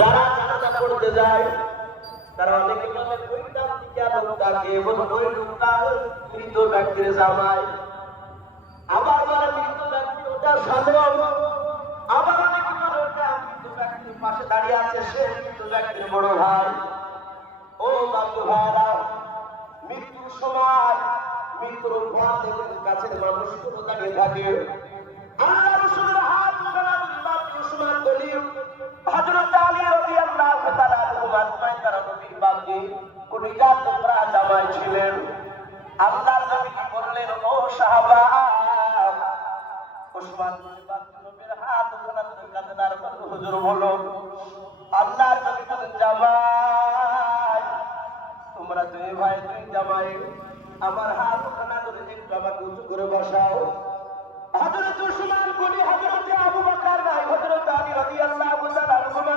যারা জানাজা পড়তে যায় তারা অনেকে বলে ওই ডান দিকে লোকটাকে বলে ওই লোকটা মৃত ব্যক্তির জামাই, আবার বলে মৃত ব্যক্তি ওটা সামনে, আবার অনেকে বলে ওটা মৃত ব্যক্তির পাশে দাঁড়িয়ে আছে সে মৃত ব্যক্তির বড় ভাই। ও বাবু ভাইরা, মৃত্যুর সময় মৃত্যুর উপহার দেবেন কাছের মানুষগুলো দাঁড়িয়ে থাকে। আল্লাহ রাসূলের হাত ধরা বাতি উসমান গনি হযরত আলী রাদিয়াল্লাহু তাআলা আনহু আজমাইন তারা নবীর বাকি কুনিকাত তোমরা জামাই ছিলেন। আল্লাহর নবী কি বললেন, ও সাহাবা উসমান গনি বাকি নবীর হাত ধরা কাঁদনার বন্ধু হুজুর বলো। আল্লাহর নবী বলেন, জামাই তোমরা দুই ভাই দুই জামাই আমার হাত খানা ধরে একটু আমাকে উঁচু করে বসাও। হযরত উসমান গনি হযরত আবু বকর ভাই হযরত আলী রাদিয়াল্লাহু